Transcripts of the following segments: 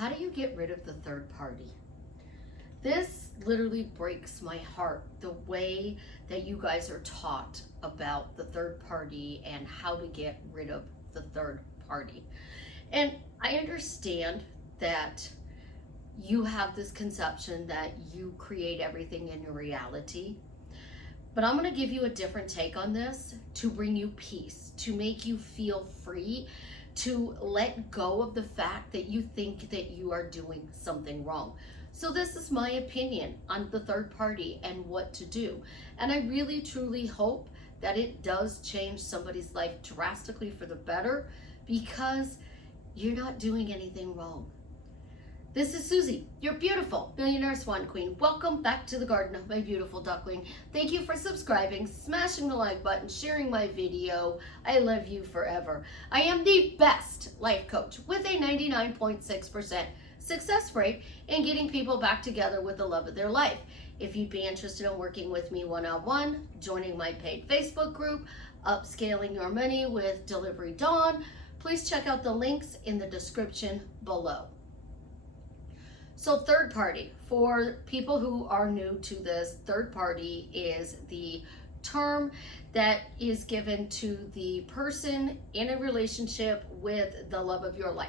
How do you get rid of the third party? This literally breaks my heart, the way that you guys are taught about the third party and how to get rid of the third party. And I understand that you have this conception that you create everything in your reality, but I'm going to give you a different take on this to bring you peace, to make you feel free, to let go of the fact that you think that you are doing something wrong. So this is my opinion on the third party and what to do. And I really truly hope that it does change somebody's life drastically for the better, because you're not doing anything wrong. This is Susie, your beautiful Millionaire Swan Queen. Welcome back to the garden of my beautiful duckling. Thank you for subscribing, smashing the like button, sharing my video. I love you forever. I am the best life coach with a 99.6% success rate in getting people back together with the love of their life. If you'd be interested in working with me one-on-one, joining my paid Facebook group, Upscaling Your Money with Delivery Dawn, please check out the links in the description below. So third party, for people who are new to this, third party is the term that is given to the person in a relationship with the love of your life.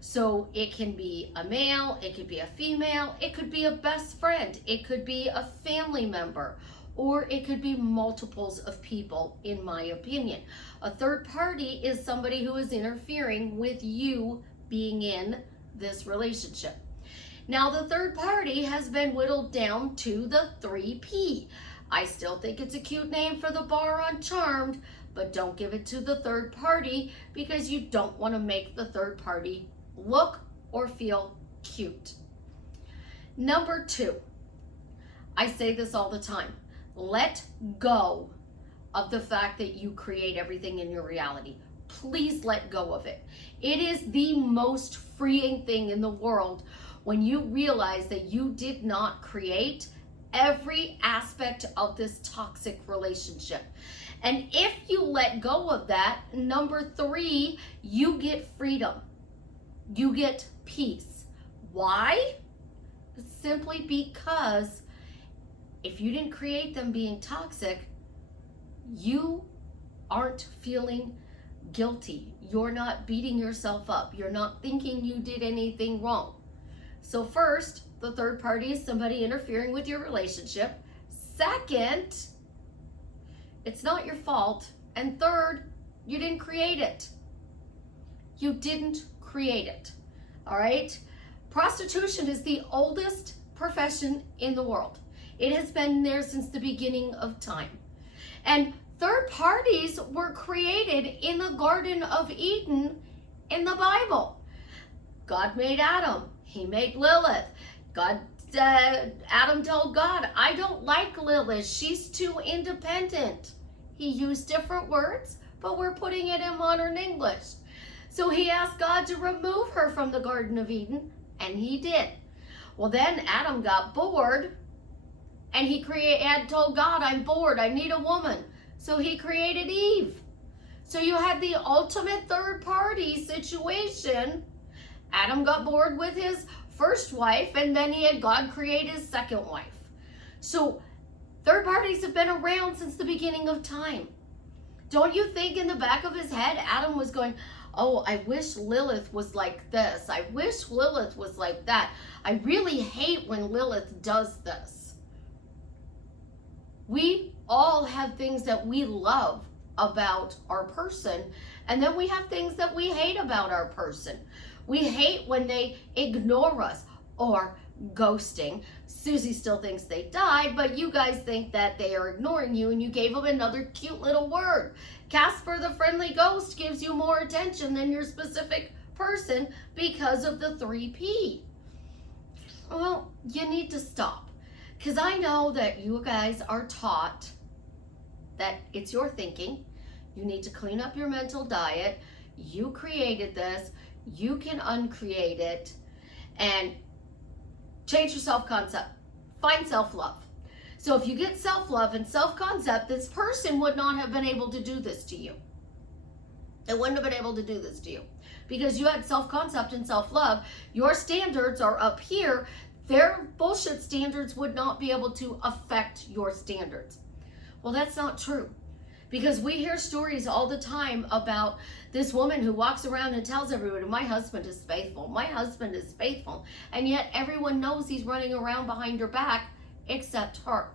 So it can be a male, it could be a female, it could be a best friend, it could be a family member, or it could be multiples of people, in my opinion. A third party is somebody who is interfering with you being in this relationship. Now, the third party has been whittled down to the 3P. I still think it's a cute name for the bar on Charmed, but don't give it to the third party, because you don't want to make the third party look or feel cute. Number 2, I say this all the time, let go of the fact that you create everything in your reality. Please let go of it. It is the most freeing thing in the world when you realize that you did not create every aspect of this toxic relationship. And if you let go of that, number 3, you get freedom. You get peace. Why? Simply because if you didn't create them being toxic, you aren't feeling guilty. You're not beating yourself up. You're not thinking you did anything wrong. So first, the third party is somebody interfering with your relationship. Second, it's not your fault. And third, you didn't create it. You didn't create it. All right? Prostitution is the oldest profession in the world. It has been there since the beginning of time. And third parties were created in the Garden of Eden in the Bible. God made Adam. He made Lilith. Adam told God, I don't like Lilith. She's too independent. He used different words, but we're putting it in modern English. So he asked God to remove her from the Garden of Eden, and he did. Well, then Adam got bored, and he told God, I'm bored, I need a woman. So he created Eve. So you had the ultimate third party situation. Adam got bored with his first wife, and then he had God create his second wife. So third parties have been around since the beginning of time. Don't you think in the back of his head, Adam was going, oh, I wish Lilith was like this. I wish Lilith was like that. I really hate when Lilith does this. We all have things that we love about our person, and then we have things that we hate about our person. We hate when they ignore us or ghosting. Susie still thinks they died, but you guys think that they are ignoring you, and you gave them another cute little word. Casper the Friendly Ghost gives you more attention than your specific person because of the 3P. Well, you need to stop, because I know that you guys are taught that it's your thinking. You need to clean up your mental diet. You created this. You can uncreate it and change your self-concept. Find self-love. So if you get self-love and self-concept, this person would not have been able to do this to you. They wouldn't have been able to do this to you. because you had self-concept and self-love. Your standards are up here. Their bullshit standards would not be able to affect your standards. Well, that's not true, because we hear stories all the time about this woman who walks around and tells everybody, my husband is faithful, my husband is faithful, and yet everyone knows he's running around behind her back except her.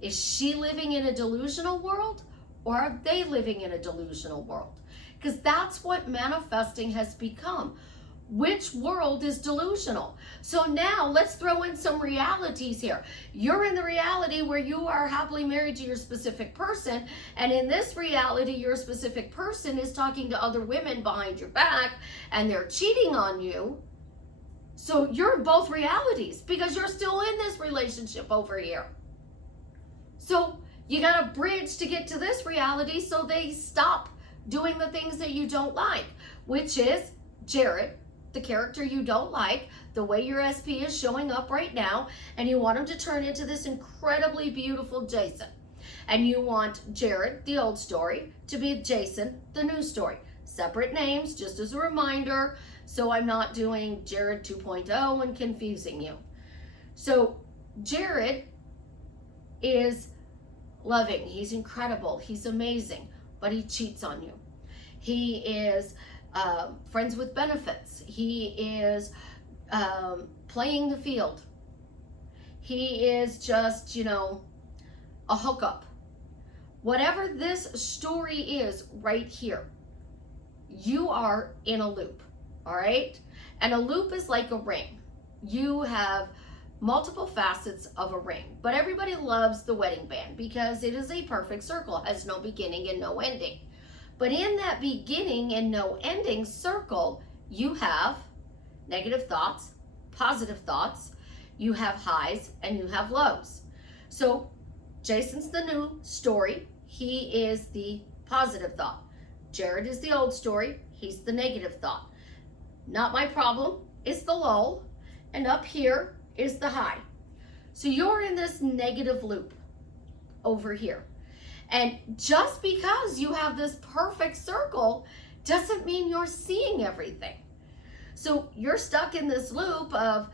Is she living in a delusional world, or are they living in a delusional world? Because that's what manifesting has become. Which world is delusional? So now let's throw in some realities here. You're in the reality where you are happily married to your specific person, and in this reality, your specific person is talking to other women behind your back and they're cheating on you. So you're in both realities because you're still in this relationship over here. So you got to bridge to get to this reality so they stop doing the things that you don't like, which is Jared, the character you don't like, the way your SP is showing up right now, and you want him to turn into this incredibly beautiful Jason. And you want Jared, the old story, to be Jason, the new story. Separate names, just as a reminder, so I'm not doing Jared 2.0 and confusing you. So Jared is loving, he's incredible, he's amazing, but he cheats on you. He is friends with benefits. He is playing the field. He is just, a hookup. Whatever this story is right here, you are in a loop, all right? And a loop is like a ring. You have multiple facets of a ring, but everybody loves the wedding band because it is a perfect circle, has no beginning and no ending. But in that beginning and no ending circle, you have negative thoughts, positive thoughts, you have highs, and you have lows. So Jason's the new story. He is the positive thought. Jared is the old story. He's the negative thought. Not my problem is the lull, and up here is the high. So you're in this negative loop over here. And just because you have this perfect circle doesn't mean you're seeing everything. So you're stuck in this loop of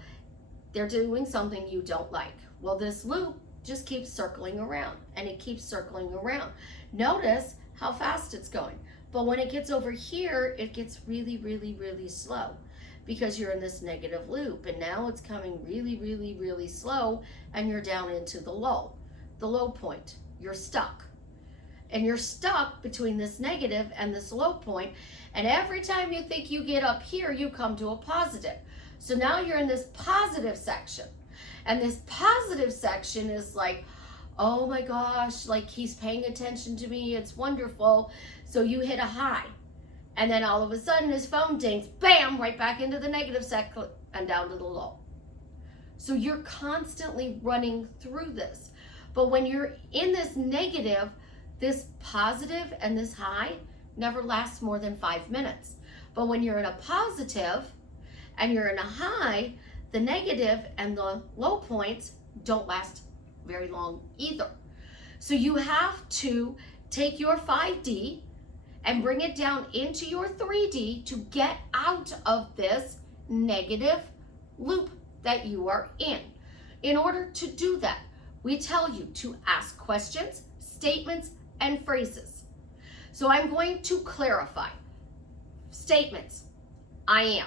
they're doing something you don't like. Well, this loop just keeps circling around, and it keeps circling around. Notice how fast it's going. But when it gets over here, it gets really, really, really slow because you're in this negative loop. And now it's coming really, really, really slow, and you're down into the low point. You're stuck. And you're stuck between this negative and this low point. And every time you think you get up here, you come to a positive. So now you're in this positive section. And this positive section is like, oh my gosh, like he's paying attention to me. It's wonderful. So you hit a high. And then all of a sudden his phone dings, bam, right back into the negative section and down to the low. So you're constantly running through this. But when you're in this negative, this positive and this high never lasts more than 5 minutes. But when you're in a positive and you're in a high, the negative and the low points don't last very long either. So you have to take your 5D and bring it down into your 3D to get out of this negative loop that you are in. In order to do that, we tell you to ask questions, statements, and phrases. So I'm going to clarify. Statements. I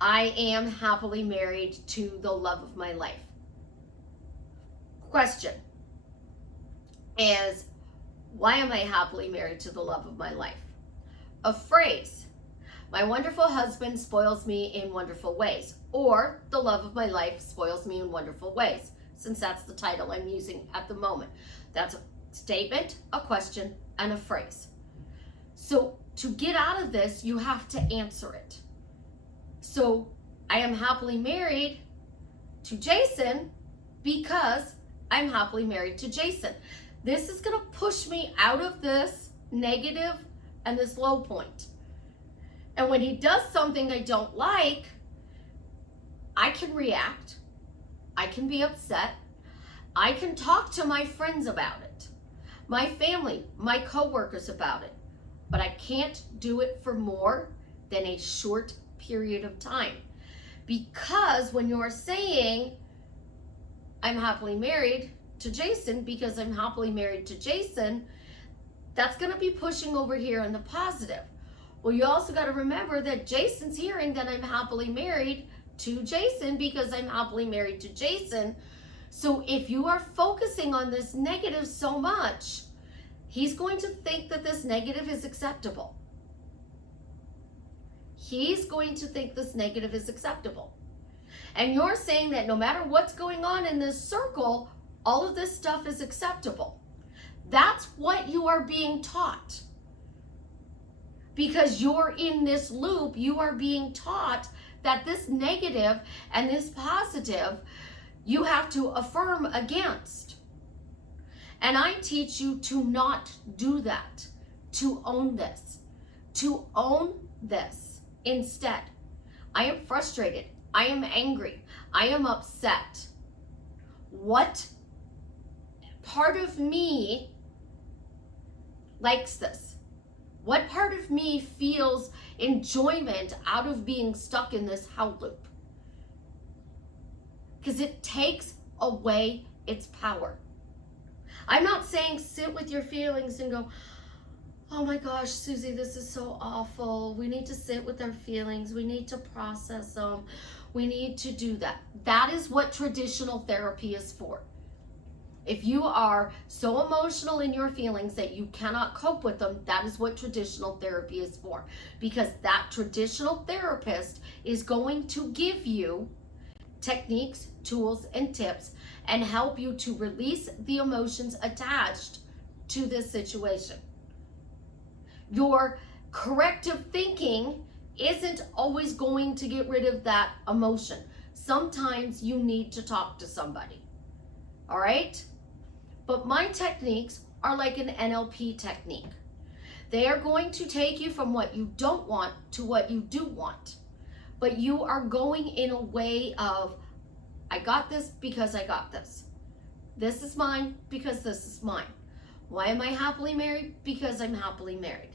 am happily married to the love of my life. Question is, why am I happily married to the love of my life? A phrase. My wonderful husband spoils me in wonderful ways. Or the love of my life spoils me in wonderful ways, since that's the title I'm using at the moment. That's a statement, a question, and a phrase. So to get out of this, you have to answer it. So I am happily married to Jason because I'm happily married to Jason. This is going to push me out of this negative and this low point. And when he does something I don't like, I can react. I can be upset. I can talk to my friends about it, my family, my coworkers about it, but I can't do it for more than a short period of time. Because when you're saying, I'm happily married to Jason because I'm happily married to Jason, that's going to be pushing over here in the positive. Well, you also got to remember that Jason's hearing that I'm happily married to Jason because I'm happily married to Jason. So if you are focusing on this negative so much, he's going to think that this negative is acceptable. He's going to think this negative is acceptable. And you're saying that no matter what's going on in this circle, all of this stuff is acceptable. That's what you are being taught. Because you're in this loop, you are being taught that this negative and this positive, you have to affirm against. And I teach you to not do that, to own this, instead. I am frustrated. I am angry. I am upset. What part of me likes this? What part of me feels enjoyment out of being stuck in this hell loop? Because it takes away its power. I'm not saying sit with your feelings and go, oh my gosh, Susie, this is so awful. We need to sit with our feelings. We need to process them. We need to do that. That is what traditional therapy is for. If you are so emotional in your feelings that you cannot cope with them, that is what traditional therapy is for. Because that traditional therapist is going to give you techniques, tools, and tips and help you to release the emotions attached to this situation. Your corrective thinking isn't always going to get rid of that emotion. Sometimes you need to talk to somebody. All right? But my techniques are like an NLP technique. They are going to take you from what you don't want to what you do want. But you are going in a way of, I got this because I got this. This is mine because this is mine. Why am I happily married? Because I'm happily married.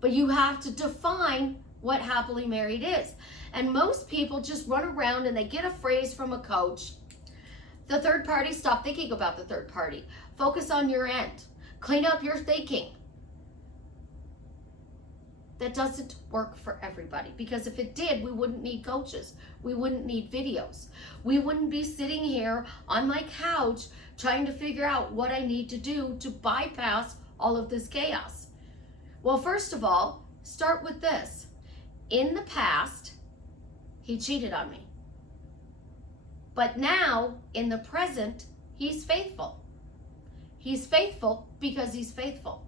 But you have to define what happily married is. And most people just run around and they get a phrase from a coach. The third party, stop thinking about the third party. Focus on your end. Clean up your thinking. That doesn't work for everybody, because if it did, we wouldn't need coaches. We wouldn't need videos. We wouldn't be sitting here on my couch trying to figure out what I need to do to bypass all of this chaos. Well, first of all, start with this. In the past, he cheated on me. But now, in the present, he's faithful. He's faithful because he's faithful.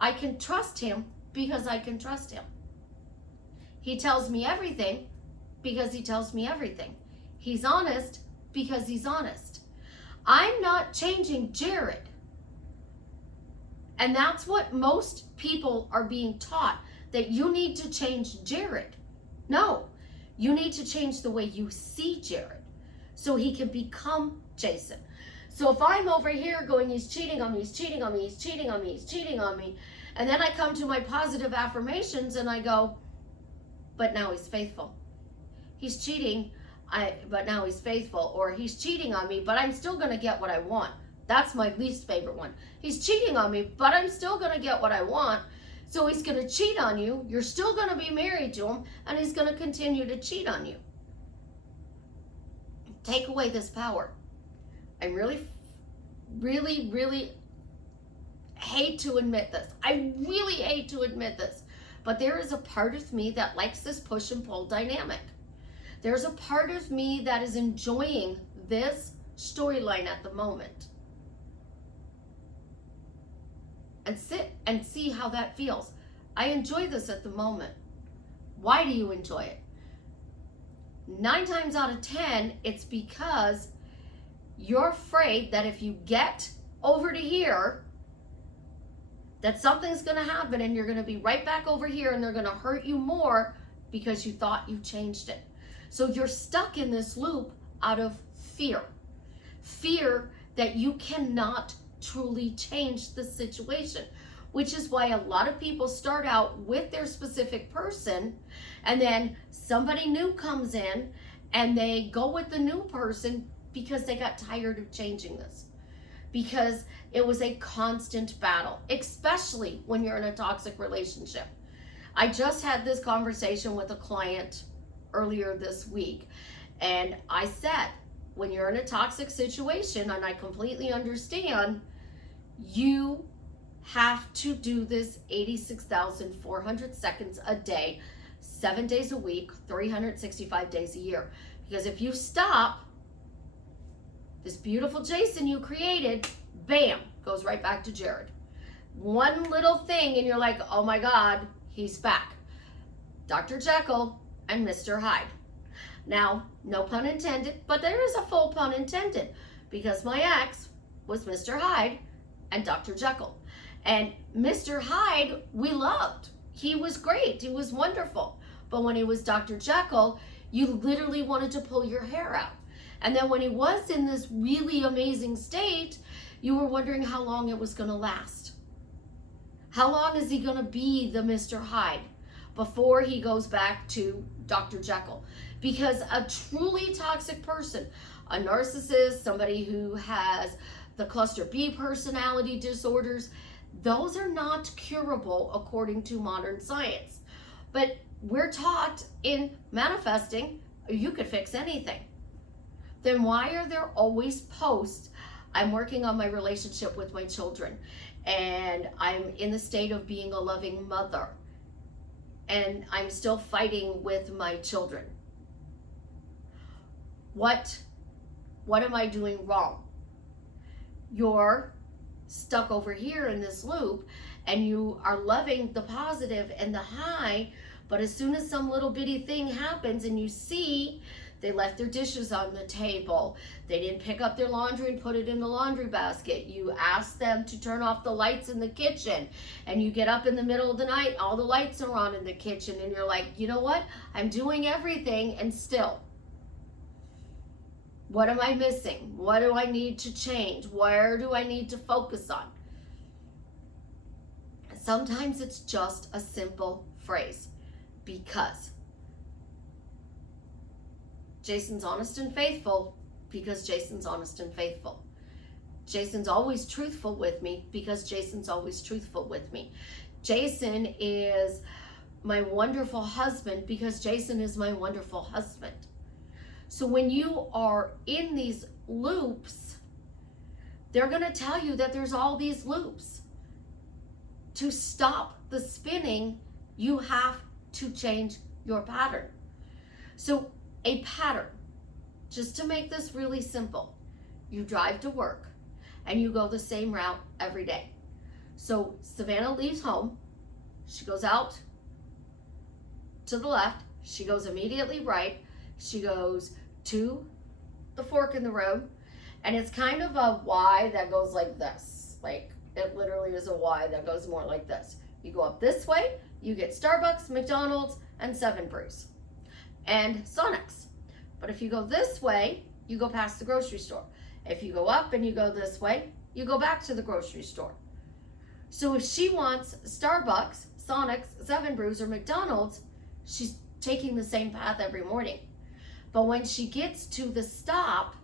I can trust him because I can trust him. He tells me everything because he tells me everything. He's honest because he's honest. I'm not changing Jared. And that's what most people are being taught, that you need to change Jared. No, you need to change the way you see Jared so he can become Jason. So if I'm over here going, he's cheating on me, he's cheating on me, he's cheating on me, he's cheating on me, and then I come to my positive affirmations and I go, but now he's faithful. He's cheating, but now he's faithful. Or he's cheating on me, but I'm still going to get what I want. That's my least favorite one. He's cheating on me, but I'm still going to get what I want. So he's going to cheat on you. You're still going to be married to him, and he's going to continue to cheat on you. Take away this power. I really hate to admit this. I really hate to admit this. But there is a part of me that likes this push and pull dynamic. There's a part of me that is enjoying this storyline at the moment. And sit and see how that feels. I enjoy this at the moment. Why do you enjoy it? 9 times out of 10, it's because you're afraid that if you get over to here, that something's going to happen and you're going to be right back over here and they're going to hurt you more because you thought you changed it. So you're stuck in this loop out of fear. Fear that you cannot truly change the situation. which is why a lot of people start out with their specific person, and then somebody new comes in and they go with the new person because they got tired of changing this. Because it was a constant battle, especially when you're in a toxic relationship. I just had this conversation with a client earlier this week, and I said, when you're in a toxic situation, and I completely understand, you have to do this 86,400 seconds a day, 7 days a week, 365 days a year. Because if you stop, this beautiful Jason you created, bam, goes right back to Jared. One little thing and you're like, oh my God, he's back. Dr. Jekyll and Mr. Hyde. Now, no pun intended, but there is a full pun intended, because my ex was Mr. Hyde and Dr. Jekyll. And Mr. Hyde, we loved. He was great. He was wonderful. But when he was Dr. Jekyll, you literally wanted to pull your hair out. And then when he was in this really amazing state, you were wondering how long it was going to last. How long is he going to be the Mr. Hyde before he goes back to Dr. Jekyll? Because a truly toxic person, a narcissist, somebody who has the cluster B personality disorders, those are not curable according to modern science. But we're taught in manifesting, you could fix anything. Then why are there always posts, I'm working on my relationship with my children, and I'm in the state of being a loving mother, and I'm still fighting with my children? What am I doing wrong? You're stuck over here in this loop, and you are loving the positive and the high, but as soon as some little bitty thing happens and you see they left their dishes on the table, they didn't pick up their laundry and put it in the laundry basket, you ask them to turn off the lights in the kitchen, and you get up in the middle of the night, all the lights are on in the kitchen, and you're like, you know what, I'm doing everything, and still, what am I missing? What do I need to change? Where do I need to focus on? Sometimes it's just a simple phrase, because Jason's honest and faithful, because Jason's honest and faithful. Jason's always truthful with me, because Jason's always truthful with me. Jason is my wonderful husband, because Jason is my wonderful husband. So when you are in these loops, they're going to tell you that there's all these loops. To stop the spinning, you have to change your pattern. So a pattern, just to make this really simple, you drive to work and you go the same route every day. So Savannah leaves home, she goes out to the left, she goes immediately right, she goes to the fork in the road, and it's kind of a Y that goes like this. Like, it literally is a Y that goes more like this. You go up this way, you get Starbucks, McDonald's, and 7 Brews, and Sonic's. But if you go this way, you go past the grocery store. If you go up and you go this way, you go back to the grocery store. So if she wants Starbucks, Sonic's, 7 Brews, or McDonald's, she's taking the same path every morning. But when she gets to the stop,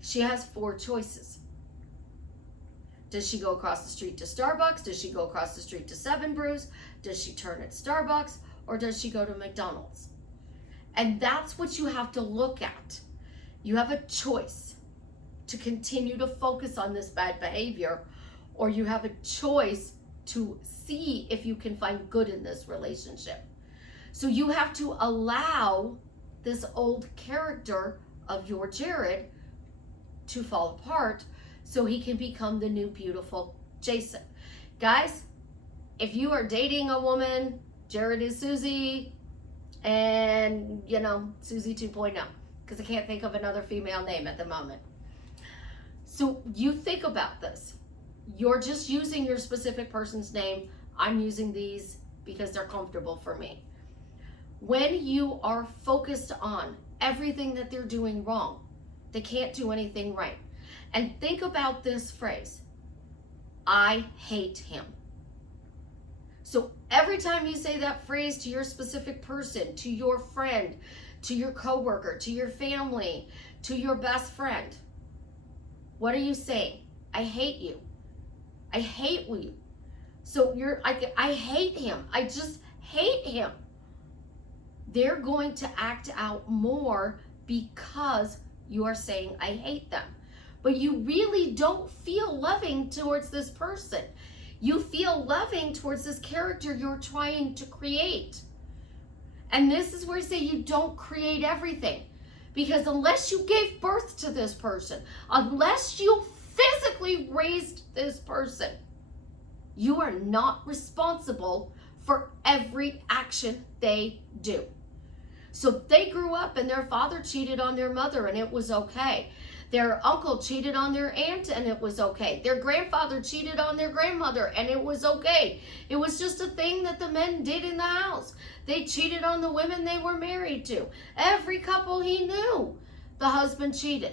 she has 4 choices. Does she go across the street to Starbucks? Does she go across the street to 7 Brews? Does she turn at Starbucks? Or does she go to McDonald's? And that's what you have to look at. You have a choice to continue to focus on this bad behavior, or you have a choice to see if you can find good in this relationship. So you have to allow this old character of your Jared to fall apart so he can become the new beautiful Jason. Guys, if you are dating a woman, Jared is Susie, and Susie 2.0, because I can't think of another female name at the moment. So you think about this. You're just using your specific person's name. I'm using these because they're comfortable for me. When you are focused on everything that they're doing wrong, they can't do anything right. And think about this phrase, I hate him. So every time you say that phrase to your specific person, to your friend, to your coworker, to your family, to your best friend, what are you saying? I hate you. I hate you. So I hate him. I just hate him. They're going to act out more because you are saying I hate them. But you really don't feel loving towards this person. You feel loving towards this character you're trying to create. And this is where I say you don't create everything. Because unless you gave birth to this person, unless you physically raised this person, you are not responsible for every action they do. So they grew up and their father cheated on their mother and it was okay. Their uncle cheated on their aunt and it was okay. Their grandfather cheated on their grandmother and it was okay. It was just a thing that the men did in the house. They cheated on the women they were married to. Every couple he knew, the husband cheated.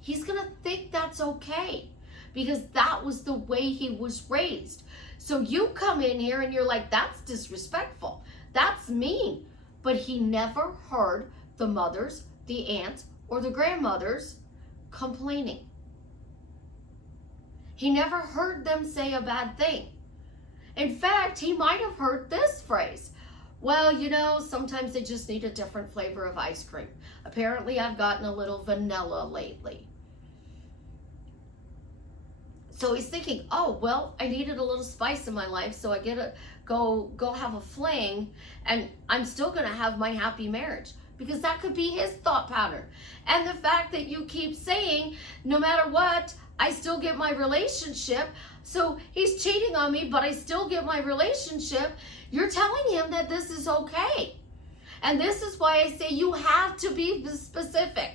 He's going to think that's okay because that was the way he was raised. So you come in here and you're like, that's disrespectful. That's mean. But he never heard the mothers, the aunts, or the grandmothers complaining. He never heard them say a bad thing. In fact, he might have heard this phrase. Well, you know, sometimes they just need a different flavor of ice cream. Apparently, I've gotten a little vanilla lately. So he's thinking, oh, well, I needed a little spice in my life, so I get to go have a fling, and I'm still going to have my happy marriage. Because that could be his thought pattern. And the fact that you keep saying, no matter what, I still get my relationship. So he's cheating on me, but I still get my relationship. You're telling him that this is okay. And this is why I say you have to be specific.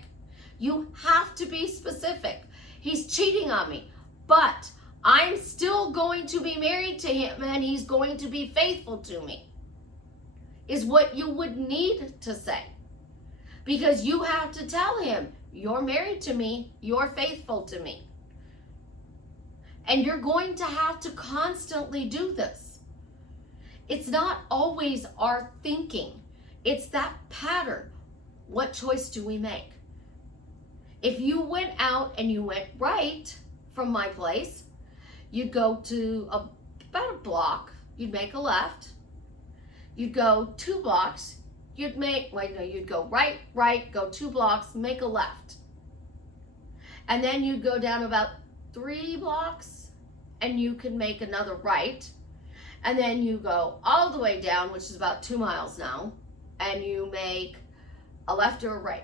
You have to be specific. He's cheating on me, but I'm still going to be married to him and he's going to be faithful to me, is what you would need to say. Because you have to tell him, you're married to me, you're faithful to me. And you're going to have to constantly do this. It's not always our thinking. It's that pattern. What choice do we make? If you went out and you went right from my place, you'd go to about a block, you'd make a left. You'd go 2 blocks, you'd go right, go 2 blocks, make a left. And then you'd go down about 3 blocks and you can make another right. And then you go all the way down, which is about 2 miles now, and you make a left or a right.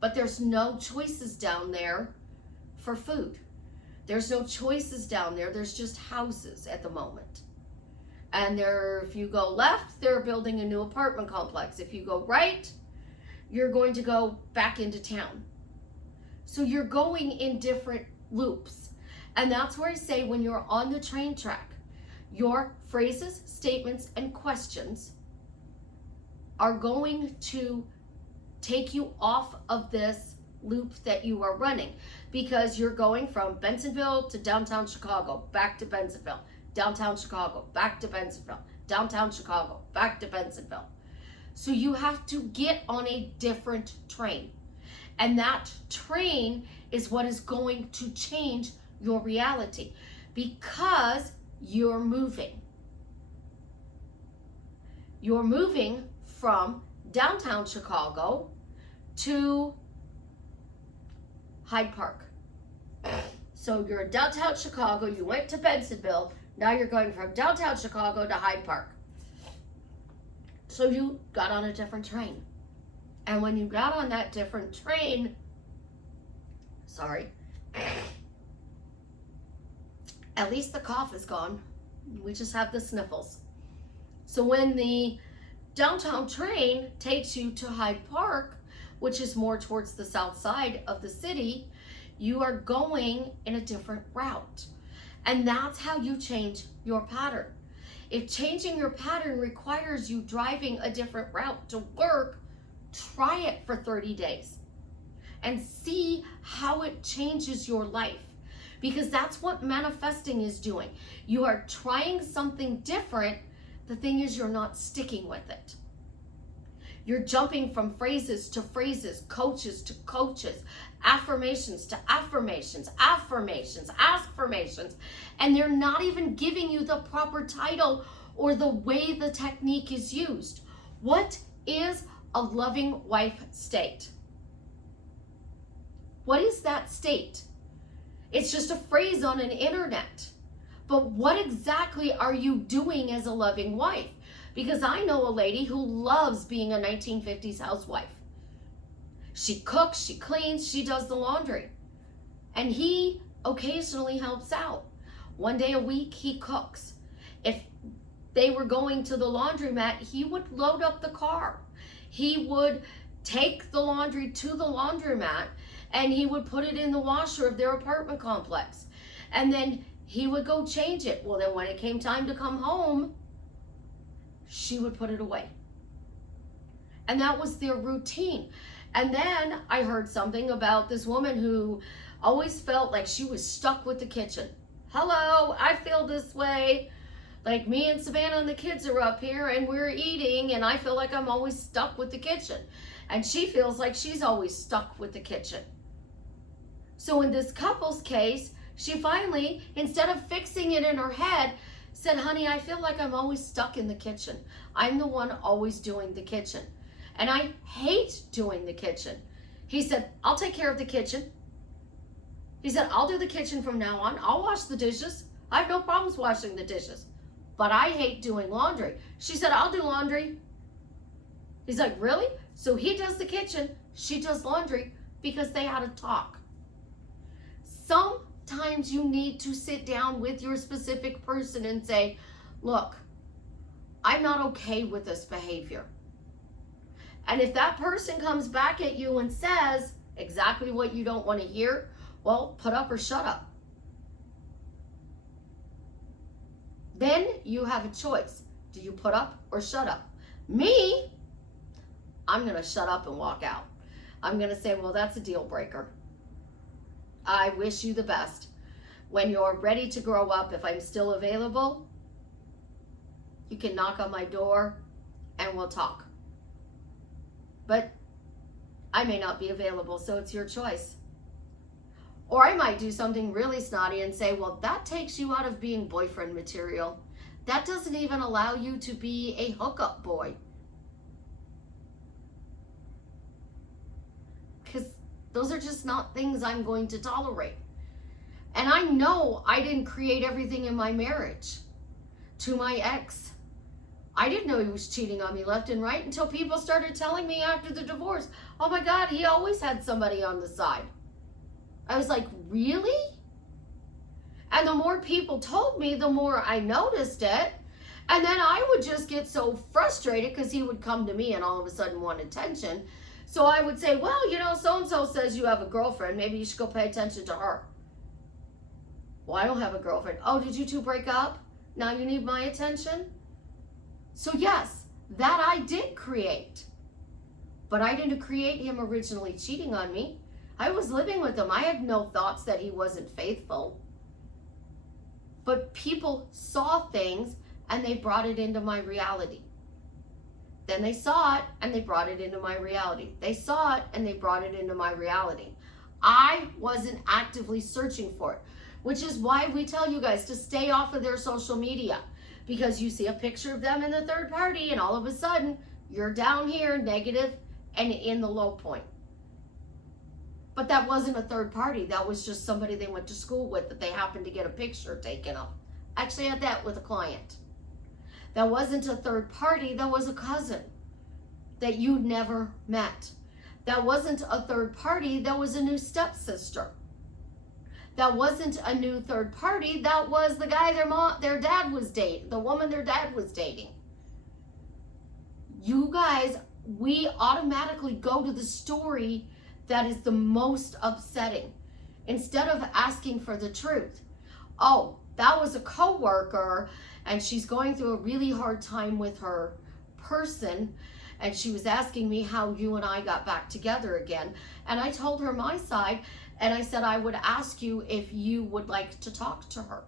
But there's no choices down there for food. There's no choices down there. There's just houses at the moment. And if you go left, they're building a new apartment complex. If you go right, you're going to go back into town. So you're going in different loops. And that's where I say when you're on the train track, your phrases, statements, and questions are going to take you off of this loop that you are running, because you're going from Bensenville to downtown Chicago, back to Bensenville, downtown Chicago, back to Bensenville, downtown Chicago, back to Bensenville. So you have to get on a different train. And that train is what is going to change your reality, because you're moving. You're moving from downtown Chicago to Hyde Park. So you're in downtown Chicago, you went to Bensenville, now you're going from downtown Chicago to Hyde Park. So you got on a different train. And when you got on that different train, at least the cough is gone. We just have the sniffles. So when the downtown train takes you to Hyde Park, which is more towards the south side of the city, you are going in a different route. And that's how you change your pattern. If changing your pattern requires you driving a different route to work, try it for 30 days and see how it changes your life. because that's what manifesting is doing. You are trying something different. The thing is, you're not sticking with it. You're jumping from phrases to phrases, coaches to coaches, affirmations to affirmations, affirmations, affirmations, and they're not even giving you the proper title or the way the technique is used. What is a loving wife state? What is that state? It's just a phrase on an internet. But what exactly are you doing as a loving wife? Because I know a lady who loves being a 1950s housewife. She cooks, she cleans, she does the laundry. And he occasionally helps out. One day a week, he cooks. If they were going to the laundromat, he would load up the car. He would take the laundry to the laundromat and he would put it in the washer of their apartment complex. And then he would go change it. Well, then when it came time to come home, she would put it away. And that was their routine. And then I heard something about this woman who always felt like she was stuck with the kitchen. Hello, I feel this way. Like me and Savannah and the kids are up here and we're eating and I feel like I'm always stuck with the kitchen. And she feels like she's always stuck with the kitchen. So in this couple's case, she finally, instead of fixing it in her head, said, honey, I feel like I'm always stuck in the kitchen. I'm the one always doing the kitchen. And I hate doing the kitchen. He said, I'll take care of the kitchen. He said, I'll do the kitchen from now on. I'll wash the dishes. I have no problems washing the dishes. But I hate doing laundry. She said, I'll do laundry. He's like, really? So he does the kitchen, she does laundry, because they had a talk. Sometimes you need to sit down with your specific person and say, look, I'm not okay with this behavior. And if that person comes back at you and says exactly what you don't want to hear, well, put up or shut up. Then you have a choice. Do you put up or shut up? Me, I'm going to shut up and walk out. I'm going to say, well, that's a deal breaker. I wish you the best. When you're ready to grow up, if I'm still available, you can knock on my door and we'll talk. But I may not be available, so it's your choice. Or I might do something really snotty and say, well, that takes you out of being boyfriend material. That doesn't even allow you to be a hookup boy. Because those are just not things I'm going to tolerate. And I know I didn't create everything in my marriage. To my ex, I didn't know he was cheating on me left and right until people started telling me after the divorce, oh my God, he always had somebody on the side. I was like, really? And the more people told me, the more I noticed it. And then I would just get so frustrated because he would come to me and all of a sudden want attention. So I would say, well, you know, so-and-so says you have a girlfriend. Maybe you should go pay attention to her. Well, I don't have a girlfriend. Oh, did you two break up? Now you need my attention? So yes, that I did create. But I didn't create him originally cheating on me. I was living with him. I had no thoughts that he wasn't faithful. But people saw things and they brought it into my reality. Then they saw it and they brought it into my reality. They saw it and they brought it into my reality. I wasn't actively searching for it, which is why we tell you guys to stay off of their social media, because you see a picture of them in the third party and all of a sudden you're down here negative and in the low point. But that wasn't a third party. That was just somebody they went to school with that they happened to get a picture taken of. I actually had that with a client. That wasn't a third party. That was a cousin that you'd never met. That wasn't a third party. That was a new stepsister. That wasn't a new third party. That was the guy their dad was dating, the woman their dad was dating. You guys, we automatically go to the story that is the most upsetting instead of asking for the truth. Oh, that was a coworker and she's going through a really hard time with her person and she was asking me how you and I got back together again. And I told her my side And I said, I would ask you if you would like to talk to her.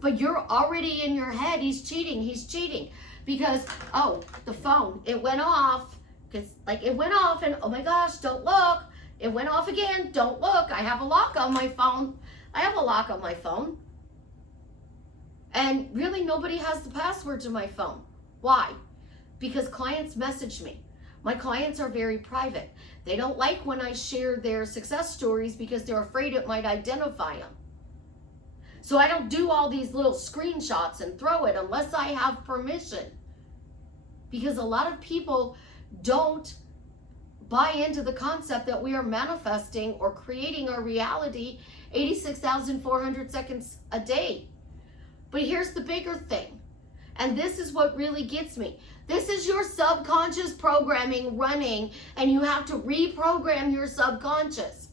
But you're already in your head, he's cheating. Because, oh, the phone, it went off. Because, like, it went off and, oh my gosh, don't look. It went off again, don't look. I have a lock on my phone. And really, nobody has the password to my phone. Why? Because clients message me. My clients are very private. They don't like when I share their success stories because they're afraid it might identify them. So I don't do all these little screenshots and throw it unless I have permission. Because a lot of people don't buy into the concept that we are manifesting or creating our reality 86,400 seconds a day. But here's the bigger thing. And this is what really gets me. This is your subconscious programming running, and you have to reprogram your subconscious.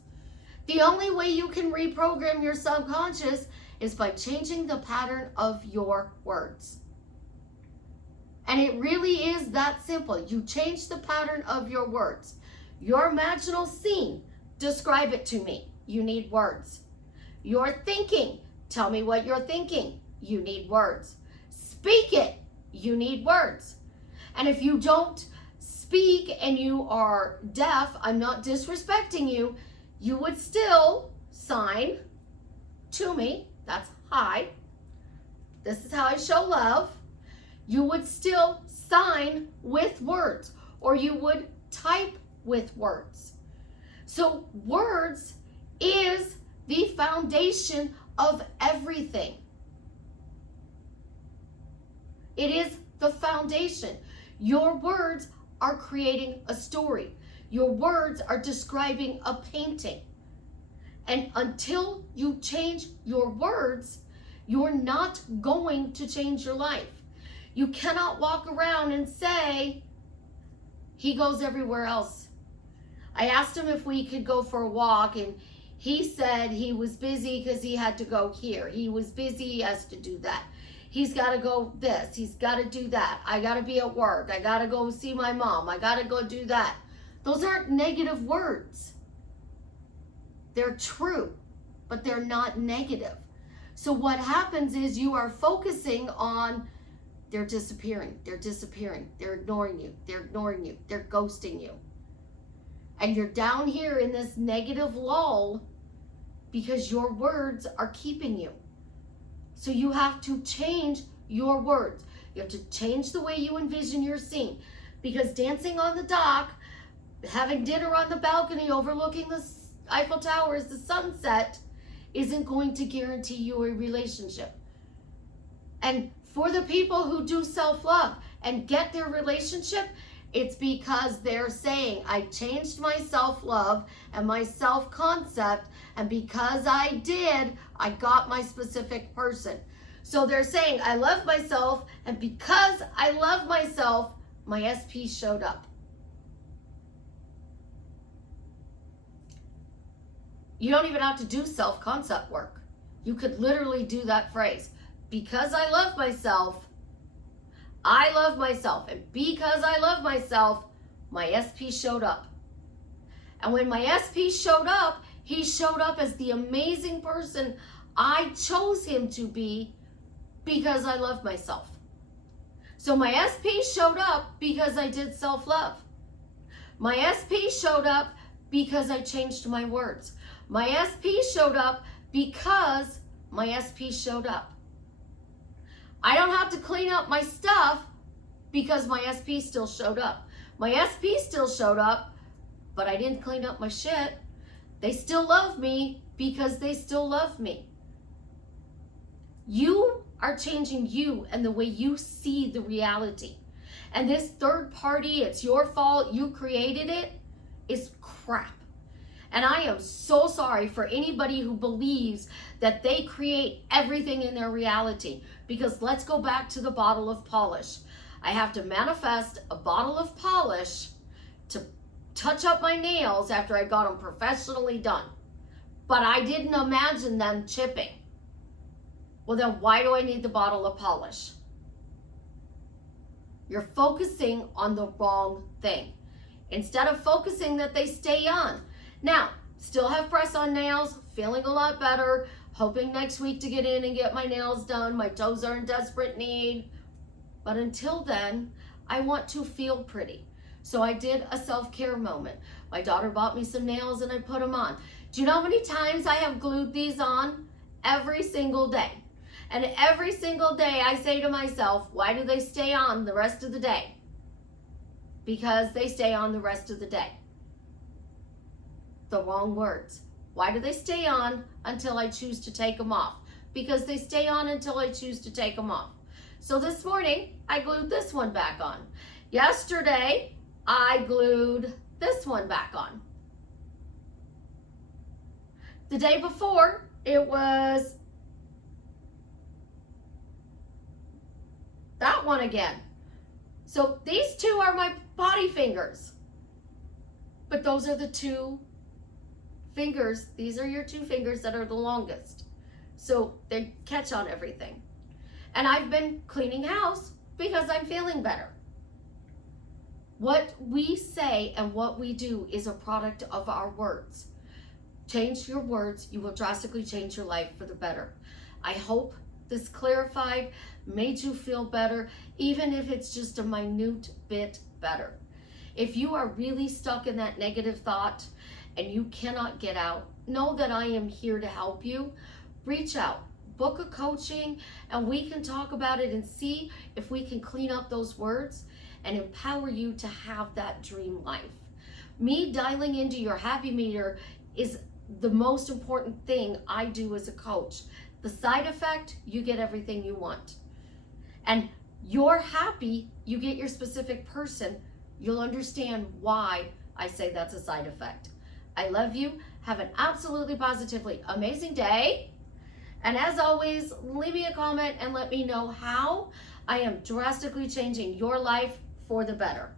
The only way you can reprogram your subconscious is by changing the pattern of your words. And it really is that simple. You change the pattern of your words. Your imaginal scene, describe it to me. You need words. Your thinking, tell me what you're thinking. You need words. Speak it. You need words. And if you don't speak and you are deaf, I'm not disrespecting you, you would still sign to me. That's hi. This is how I show love. You would still sign with words, or you would type with words. So words is the foundation of everything. It is the foundation. Your words are creating a story. Your words are describing a painting. And until you change your words, you're not going to change your life. You cannot walk around and say, he goes everywhere else. I asked him if we could go for a walk, and he said he was busy because he had to go here. He was busy, he has to do that. He's got to go this, he's got to do that. I got to be at work. I got to go see my mom. I got to go do that. Those aren't negative words. They're true, but they're not negative. So what happens is you are focusing on they're disappearing, they're ignoring you, they're ghosting you. And you're down here in this negative lull because your words are keeping you. So you have to change your words. You have to change the way you envision your scene. Because dancing on the dock, having dinner on the balcony overlooking the Eiffel Tower as the sunset isn't going to guarantee you a relationship. And for the people who do self-love and get their relationship, it's because they're saying, I changed my self-love and my self-concept, and because I did, I got my specific person. So they're saying, I love myself, and because I love myself, my SP showed up. You don't even have to do self-concept work. You could literally do that phrase. Because I love myself, and because I love myself, my SP showed up. And when my SP showed up, he showed up as the amazing person I chose him to be because I love myself. So my SP showed up because I did self-love. My SP showed up because I changed my words. My SP showed up because my SP showed up. I don't have to clean up my stuff because my SP still showed up. My SP still showed up, but I didn't clean up my shit. They still love me because they still love me. You are changing you and the way you see the reality. And this third party, it's your fault, you created it, is crap. And I am so sorry for anybody who believes that they create everything in their reality. Because let's go back to the bottle of polish. I have to manifest a bottle of polish to touch up my nails after I got them professionally done. But I didn't imagine them chipping. Well, then why do I need the bottle of polish? You're focusing on the wrong thing. Instead of focusing that they stay on. Now, Still have press-on nails, feeling a lot better, hoping next week to get in and get my nails done. My toes are in desperate need. But until then, I want to feel pretty. So I did a self-care moment. My daughter bought me some nails and I put them on. Do you know how many times I have glued these on? Every single day. And every single day I say to myself, why do they stay on the rest of the day? Because they stay on the rest of the day. The wrong words. Why do they stay on until I choose to take them off? Because they stay on until I choose to take them off. So this morning, I glued this one back on. Yesterday, I glued this one back on. The day before, it was that one again. So these two are my body fingers. But those are the two fingers. These are your two fingers that are the longest. So they catch on everything. And I've been cleaning house because I'm feeling better. What we say and what we do is a product of our words. Change your words, you will drastically change your life for the better. I hope this clarified, made you feel better, even if it's just a minute bit better. If you are really stuck in that negative thought and you cannot get out, know that I am here to help you. Reach out, book a coaching, and we can talk about it and see if we can clean up those words and empower you to have that dream life. Me dialing into your happy meter is the most important thing I do as a coach. The side effect, you get everything you want. And you're happy, you get your specific person, you'll understand why I say that's a side effect. I love you. Have an absolutely positively amazing day. And as always, leave me a comment and let me know how I am drastically changing your life for the better.